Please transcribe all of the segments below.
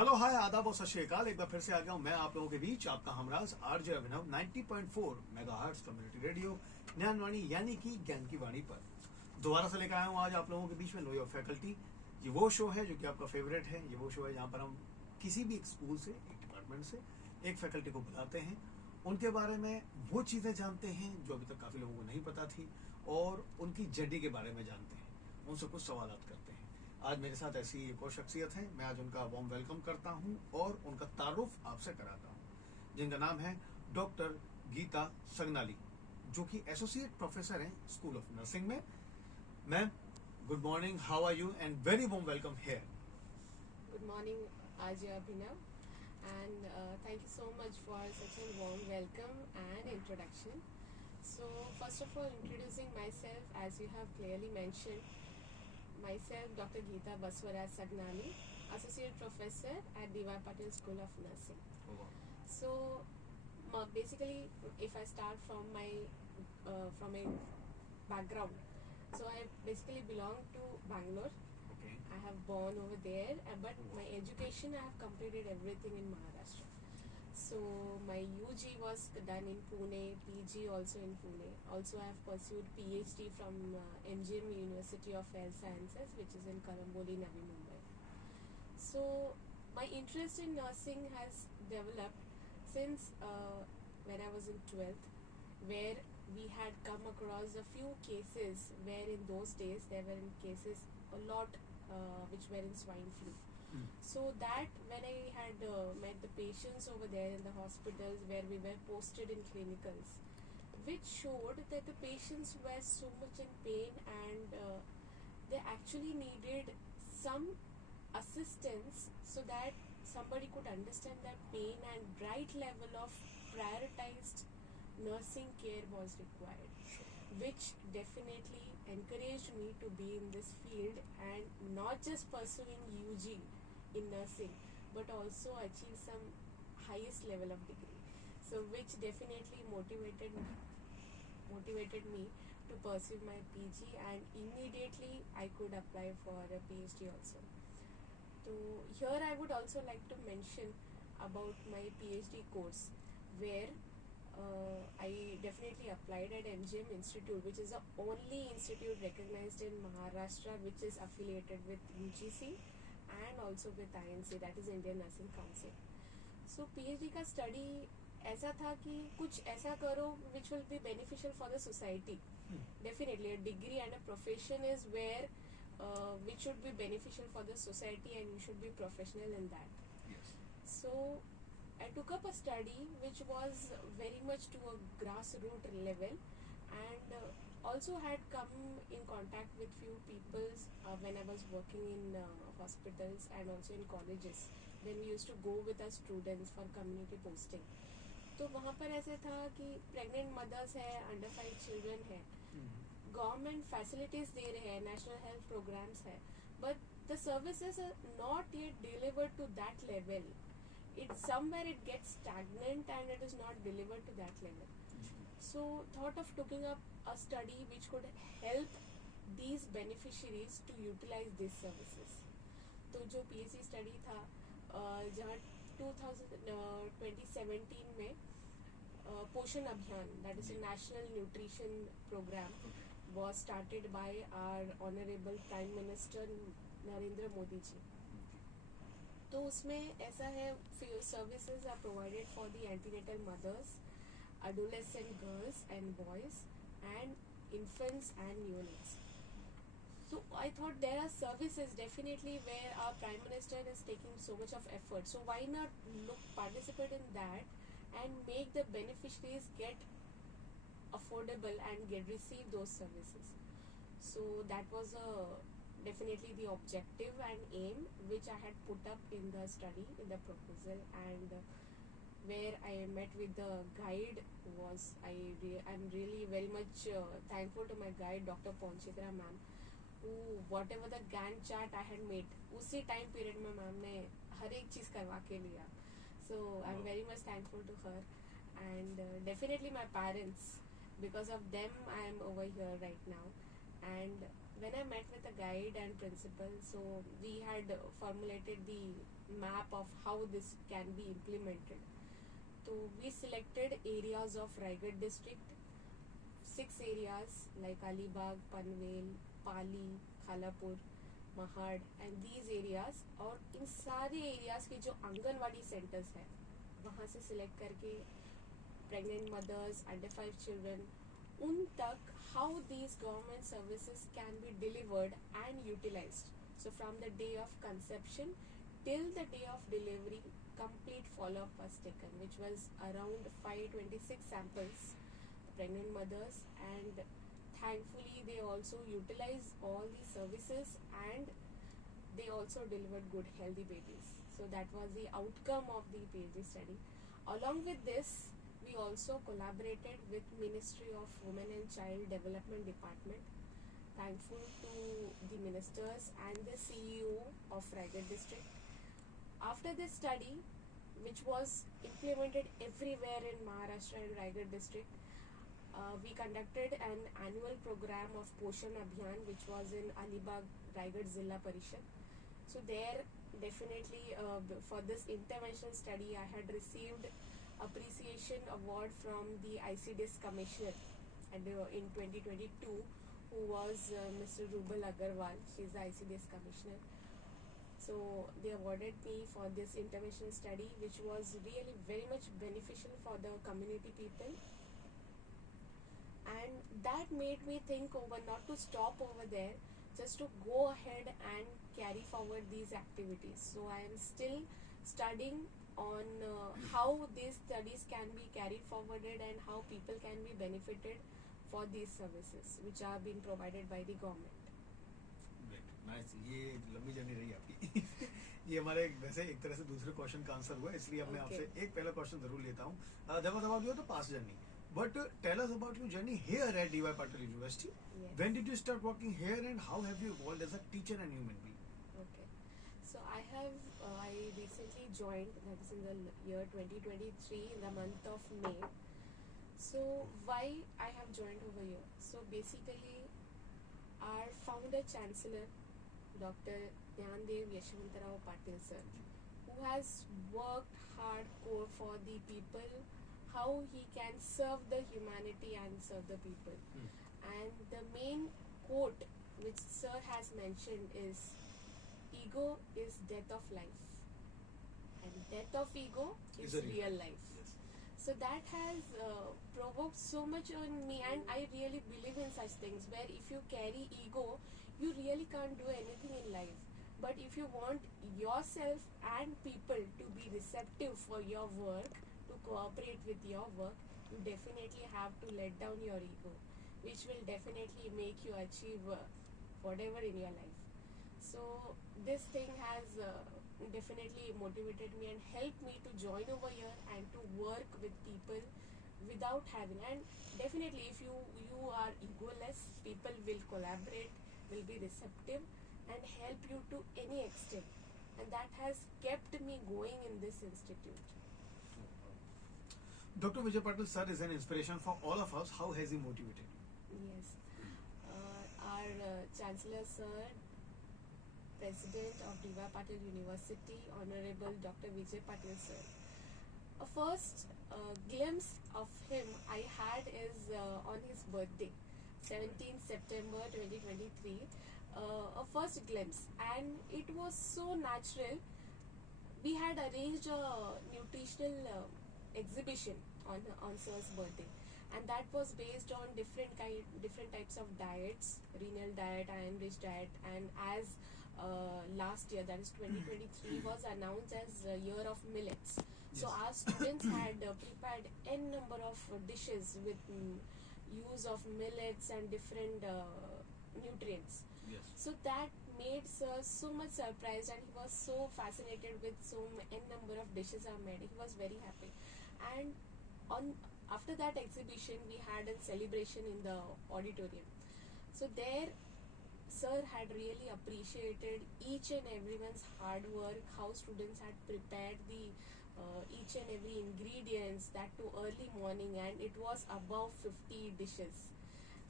Hello hi आदाब और सत श्री अकाल। एक बार फिर से आ गया हूँ मैं आप लोगों के बीच, आपका हमराज आरजे अभिनव 90.4 मेगाहर्ट्ज कम्युनिटी रेडियो ज्ञानवाणी यानी कि ज्ञान की वाणी पर दोबारा से लेकर आया हूँ आज आप लोगों के बीच में नो योर फैकल्टी। ये वो शो है जो कि आपका फेवरेट है। ये वो शो है जहाँ पर हम किसी भी एक स्कूल से, एक डिपार्टमेंट से एक फैकल्टी को बुलाते हैं, उनके बारे में वो चीज़ें जानते हैं जो अभी तक काफ़ी लोगों को नहीं पता थी और उनकी जर्नी के बारे में जानते हैं, उनसे कुछ सवालात करते हैं। आज मेरे साथ ऐसी एक और शख्सियत है, मैं आज उनका वार्म वेलकम करता हूं और उनका तारुफ आपसे कराता हूं, जिनका नाम है डॉक्टर गीता सगनाली, जो कि एसोसिएट प्रोफेसर हैं स्कूल ऑफ नर्सिंग में। Ma'am, good morning, how are you and very warm welcome here. Good morning, Rj Abhinav, and thank you so much for such a warm welcome and introduction. So, first of all, introducing myself, as you have clearly mentioned, myself, Dr. Geeta Sagnali, Associate Professor at D.Y. Patel School of Nursing. So, basically, if I start from a background, so I basically belong to Bangalore. Okay. I have born over there, but my education I have completed everything in Maharashtra. So my UG was done in Pune, PG also in Pune. Also I have pursued PhD from MGM University of Health Sciences, which is in Karamboli, Navi Mumbai. So my interest in nursing has developed since when I was in 12th, where we had come across a few cases where in those days there were cases a lot which were in swine flu. So that when I had met the patients over there in the hospitals where we were posted in clinicals, which showed that the patients were so much in pain and they actually needed some assistance so that somebody could understand their pain and right level of prioritized nursing care was required, which definitely encouraged me to be in this field and not just pursuing UG in nursing but also achieve some highest level of degree, so which definitely motivated me to pursue my PG, and immediately I could apply for a PhD also. So here I would also like to mention about my PhD course, where I definitely applied at MGM Institute, which is the only institute recognized in Maharashtra which is affiliated with UGC and also with INC, that is Indian Nursing Council. So PhD का study ऐसा था कि कुछ ऐसा करो which will be beneficial for the society. Definitely a degree and a profession is where which should be beneficial for the society and you should be professional in that. Yes. So I took up a study which was very much to a grassroots level, and also had come in contact with few people when I was working in hospitals and also in colleges, when we used to go with our students for community posting. तो वहाँ पर ऐसे था कि pregnant mother's है, under 5 children है, government facilities दे रहे हैं, नेशनल हेल्थ प्रोग्राम्स है, but the services are not yet delivered to that level. It's somewhere it gets stagnant and it is not delivered to that level. So thought of taking up a study which could help these beneficiaries to utilize these services. तो जो PhD study था जहाँ 2017 में पोषण अभियान, that is a national nutrition program, was started by our honorable Prime Minister Narendra Modi ji. तो उसमें ऐसा है, services are provided for the antenatal mother's, adolescent girls and boys, and infants and neonates. So I thought there are services definitely where our Prime Minister is taking so much of effort. So why not participate in that and make the beneficiaries get affordable and receive those services. So that was definitely the objective and aim which I had put up in the study, in the proposal, and where I met with the guide was I'm really very much thankful to my guide Dr. Ponchitra ma'am, who whatever the Gantt chart I had made, उसी time period में ma'am ने हर एक चीज़ करवा के लिया. So I'm very much thankful to her, and definitely my parents, because of them I am over here right now. And when I met with the guide and principal, so we had formulated the map of how this can be implemented. So we selected areas of Raigad district, 6 areas like Alibag, Panvel, Pali, Khalapur, Mahad and these areas. और इन सारे areas के जो anganwadi centers है वहाँ से select करके pregnant mothers, under 5 children, उन तक how these government services can be delivered and utilized. So from the day of conception till the day of delivery, complete follow-up was taken, which was around 526 samples, pregnant mothers, and thankfully they also utilized all the services and they also delivered good healthy babies. So that was the outcome of the PhD study. Along with this, we also collaborated with Ministry of Women and Child Development Department. Thankful to the ministers and the CEO of Raigad district. After this study, which was implemented everywhere in Maharashtra and Raigad district, we conducted an annual program of Poshan Abhiyan, which was in Alibag, Raigad Zilla Parishad. So there, definitely for this intervention study, I had received appreciation award from the ICDS Commissioner and in 2022, who was Mr. Rubal Agarwal. She is the ICDS Commissioner. So they awarded me for this intervention study, which was really very much beneficial for the community people. And that made me think over not to stop over there, just to go ahead and carry forward these activities. So I am still studying on how these studies can be carried forwarded and how people can be benefited for these services which are being provided by the government. Nice, ये लंबी journey रही आपकी. ये हमारे वैसे एक तरह से दूसरे क्वेश्चन का आंसर हुआ, इसलिए अब मैं आपसे एक पहला क्वेश्चन जरूर लेता हूँ. That was about your past journey. But tell us about your journey here at D.Y. Patil University. Yes. When did you start working here and how have you evolved as a teacher and human being? Okay. So I recently joined, that is in the year 2023 in the month of May. So why I have joined over here? So basically our founder chancellor, Dr. Dnyanvani Patil sir, who has worked hardcore for the people, how he can serve the humanity and serve the people. And the main quote which sir has mentioned is, ego is death of life and death of ego is real life. Yes. So that has provoked so much on me, and I really believe in such things where if you carry ego, you really can't do anything in life. But if you want yourself and people to be receptive for your work, to cooperate with your work, you definitely have to let down your ego, which will definitely make you achieve whatever in your life. So this thing has definitely motivated me and helped me to join over here and to work with people without having, and definitely if you are egoless, people will collaborate, will be receptive and help you to any extent, and that has kept me going in this institute. Dr. Vijay Patil sir is an inspiration for all of us. How has he motivated you? Yes, our Chancellor sir, President of D.Y. Patil University, Honorable Dr. Vijay Patil sir. A first glimpse of him I had is on his birthday, 17th September 2023. A first glimpse, and it was so natural. We had arranged a nutritional exhibition on sir's birthday, and that was based on different types of diets, renal diet, iron rich diet, and as last year, that is 2023, was announced as year of millets. So Yes. our students had prepared n number of dishes with use of millets and different nutrients. Yes. So that made sir so much surprised, and he was so fascinated with so n number of dishes are made. He was very happy. And after that exhibition, we had a celebration in the auditorium. So there, sir had really appreciated each and everyone's hard work, how students had prepared the each and every ingredients, that to early morning, and it was above 50 dishes.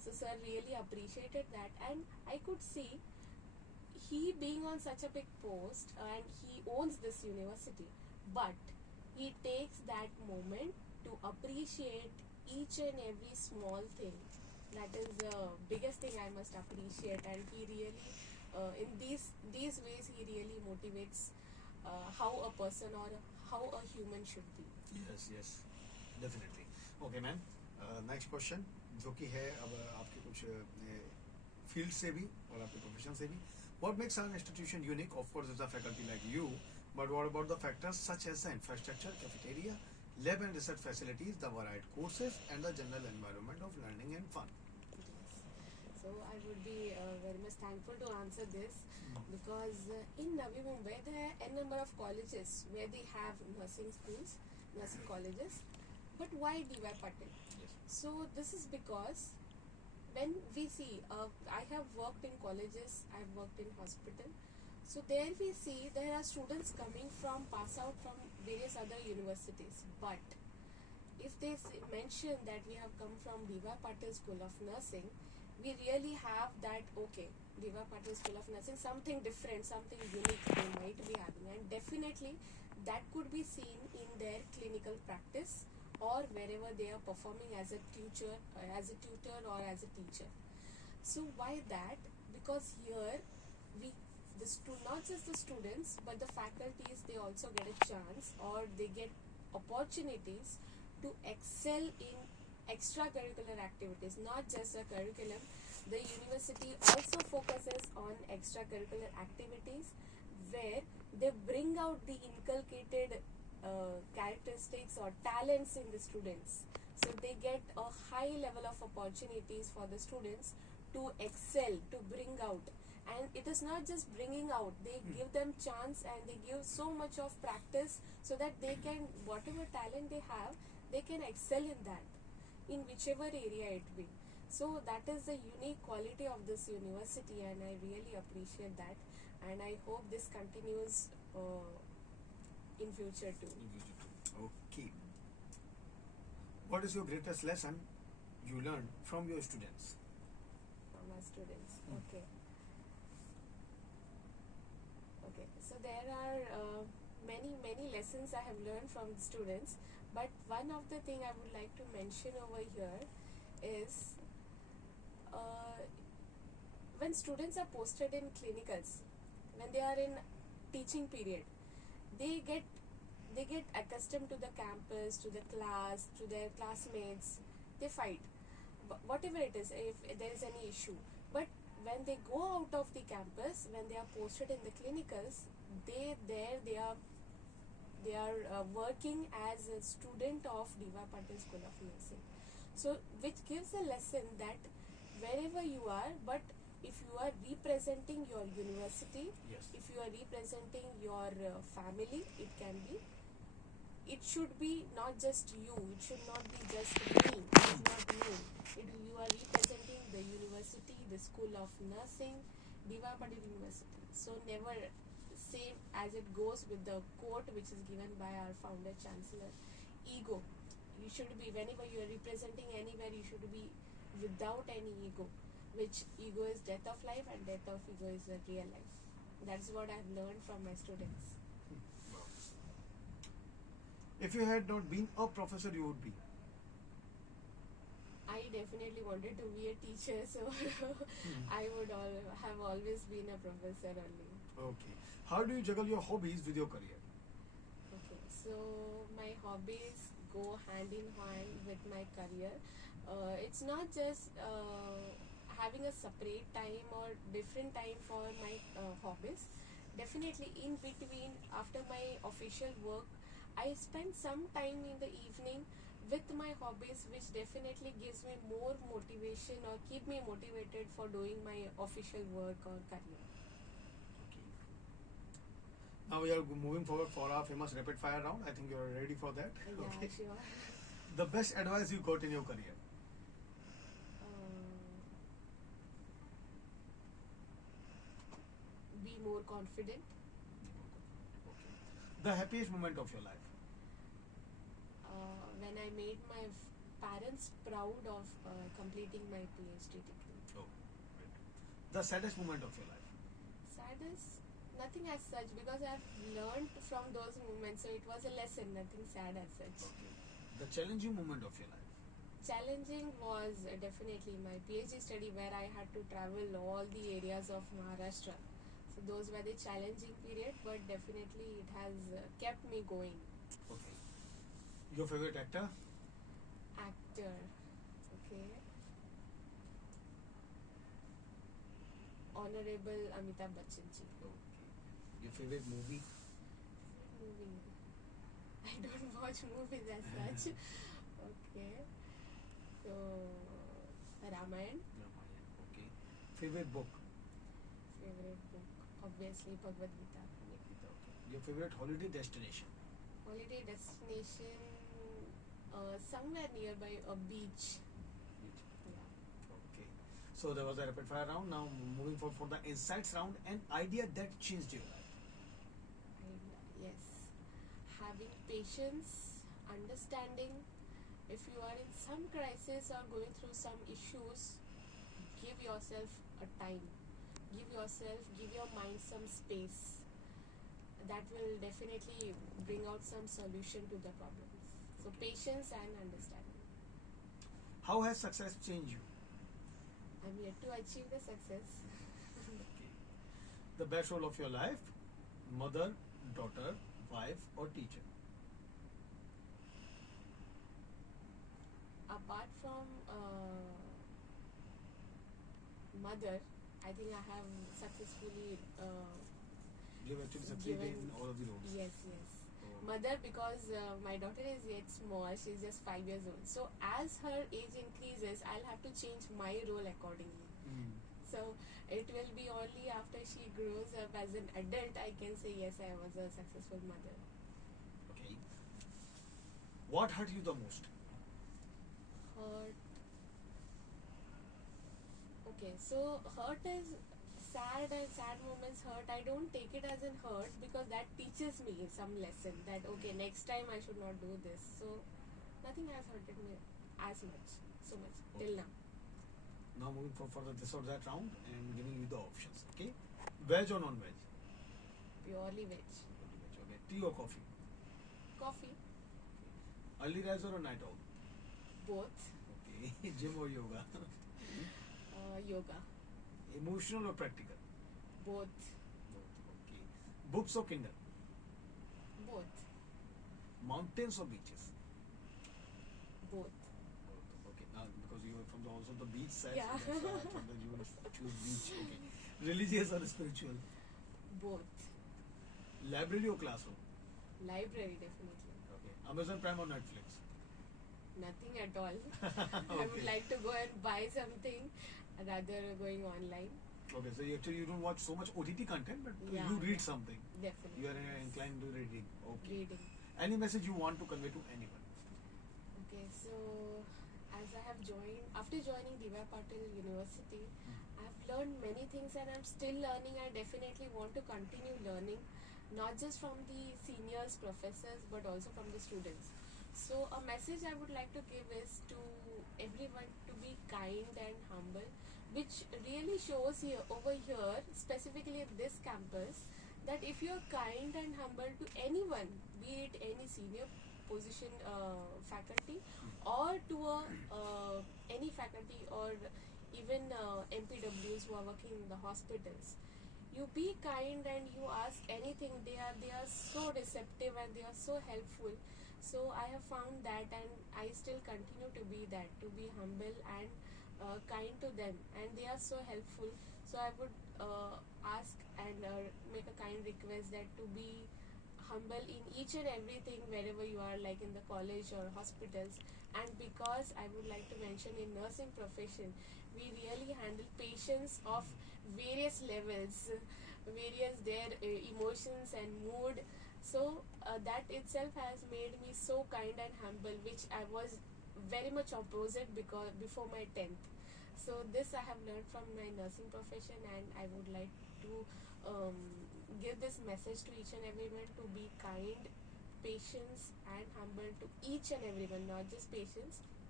So sir really appreciated that, and I could see he being on such a big post and he owns this university, but he takes that moment to appreciate each and every small thing. That is the biggest thing I must appreciate, and he really in these ways he really motivates how a person or how a human should be. Yes, yes, definitely. Okay, ma'am, next question जो कि है अब आपके कुछ field से भी और आपके प्रोफेशन से भी. What makes an institution unique? Of course, it's a faculty like you, but what about the factors such as the infrastructure, cafeteria, lab and research facilities, the varied courses, and the general environment of learning and fun? Yes. So I would be very much thankful to answer this, because in Navi Mumbai there are n number of colleges where they have nursing schools, nursing colleges, but why D.Y. Patil? Yes. So this is because when we see, I have worked in colleges, I have worked in hospital, so there we see there are students coming from pass out from various other universities, but if they mention that we have come from D.Y. Patil School of Nursing, we really have that, okay, D.Y. Patil School of Nursing, something different, something unique they might be having, and definitely that could be seen in their clinical practice or wherever they are performing as a tutor or as a teacher. So why that? Because here we not just the students but the faculties, they also get a chance or they get opportunities to excel in extracurricular activities, not just a curriculum. The university also focuses on extracurricular activities where they bring out the inculcated characteristics or talents in the students. So they get a high level of opportunities for the students to excel, to bring out. And it is not just bringing out, they give them chance and they give so much of practice so that they can, whatever talent they have, they can excel in that, in whichever area it be. So that is the unique quality of this university, and I really appreciate that, and I hope this continues in future too. Okay. What is your greatest lesson you learned from your students? From my students. Okay. Okay. So there are many lessons I have learned from the students, but one of the thing I would like to mention over here is when students are posted in clinicals, when they are in teaching period, they get accustomed to the campus, to the class, to their classmates. They fight, whatever it is, if there is any issue. But when they go out of the campus, when they are posted in the clinicals, they are working as a student of D.Y. Patil School of Nursing. So which gives a lesson that wherever you are, but if you are representing your university, Yes. if you are representing your family, it should be not just you, it should not be just me, it is not you. You are representing the university, the School of Nursing, D.Y. Patil University. So never say, as it goes with the quote which is given by our founder chancellor, ego. You should be, whenever you are representing anywhere, you should be without any ego, which ego is death of life and death of ego is a real life. That's what I've learned from my students. Wow. If you had not been a professor, you would be? I definitely wanted to be a teacher, so I would have always been a professor only. Okay. How do you juggle your hobbies with your career? Okay, so my hobbies go hand in hand with my career. It's not just having a separate time or different time for my hobbies. Definitely in between, after my official work, I spend some time in the evening with my hobbies, which definitely gives me more motivation or keep me motivated for doing my official work or career. Okay. Now we are moving forward for our famous rapid fire round. I think you are ready for that. Yeah, Okay. sure. The best advice you got in your career? Be more confident. Okay. The happiest moment of your life? When I made my parents proud of completing my PhD degree. Oh, right. The saddest moment of your life? Saddest? Nothing as such, because I've learned from those moments, so it was a lesson, nothing sad as such. Okay. The challenging moment of your life? Challenging was definitely my PhD study, where I had to travel all the areas of Maharashtra. So those were the challenging period, but definitely it has kept me going. Okay. Your favorite actor? Actor, okay. Honorable Amitabh Bachchan ji. Okay. Your favorite movie? Movie. I don't watch movies as such. Okay. So, Ramayan. Ramayan. Okay. Favorite book? Favorite book, obviously Bhagavad Gita. Geeta. Okay. Your favorite holiday destination? Holiday destination, somewhere nearby a beach. Yeah. Okay. So there was a rapid fire round. Now moving forward for the insights round. An idea that changed your life? Yes. Having patience, understanding. If you are in some crisis or going through some issues, give yourself a time. Give your mind some space. That will definitely bring out some solution to the problems. So patience and understanding. How has success changed you? I'm yet to achieve the success. Okay. The best role of your life? Mother, daughter, wife, or teacher? Apart from mother, I think I have successfully You have actually succeeded given. in all of the roles. Yes. Oh. Mother, because my daughter is yet small, she's just 5 years old. So as her age increases, I'll have to change my role accordingly. Mm. So it will be only after she grows up as an adult I can say yes, I was a successful mother. Okay. What hurt you the most? Hurt. Okay, so hurt is sad, and sad moments hurt. I don't take it as an hurt, because that teaches me some lesson that okay, next time I should not do this. So nothing has hurted me so much till now. Now moving for the this or that round and giving you the options. Okay. Veg or non-veg? Purely veg. Okay. Tea or coffee? Coffee. Early riser or night owl? Both. Okay. Gym or yoga? Yoga. Emotional or practical? Both. Okay. Books or Kindle? Both. Mountains or beaches? Both. Okay. Now because you are from also the beach side, Yeah. so that's why I thought that you will choose beach. Okay. Religious or spiritual? Both. Library or classroom? Library, definitely. Okay. Amazon Prime or Netflix? Nothing at all. I would like to go and buy something rather going online. Okay, so you don't watch so much OTT content, but Yeah, you read yeah. something. Definitely. You are inclined to reading. Okay. Reading. Any message you want to convey to anyone? Okay, so as I have after joining D.Y. Patil University, I have learned many things and I'm still learning. I definitely want to continue learning, not just from the seniors, professors, but also from the students. So a message I would like to give is to everyone to be kind and humble, which really shows over here, specifically at this campus, that if you're kind and humble to anyone, be it any senior position faculty or to any faculty or even MPWs who are working in the hospitals, you be kind and you ask anything. They are so receptive and they are so helpful. So I have found that, and I still continue to be that, to be humble and kind to them, and they are so helpful. So I would ask and make a kind request that to be humble in each and everything wherever you are, like in the college or hospitals. And because I would like to mention, in nursing profession we really handle patients of various levels, various their emotions and mood. So that itself has made me so kind and humble, which I was very much opposite because before my 10th. So this I have learned from my nursing profession, and I would like to give this message to each and everyone to be kind, patience and humble to each and everyone, not just patients,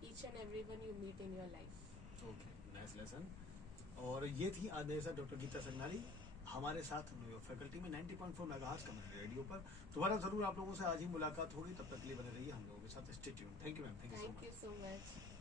each and everyone you meet in your life. Okay, nice lesson. और ये थी आज मेरे साथ doctor Gita संगनाली हमारे साथ faculty में 90.4 megahertz community radio पर। दोबारा जरूर आप लोगों से आज ही मुलाकात होगी, तब तक के लिए बने रहिए हम लोगों के साथ। Stay tuned. Thank you ma'am, thank you so much. Thank you so much.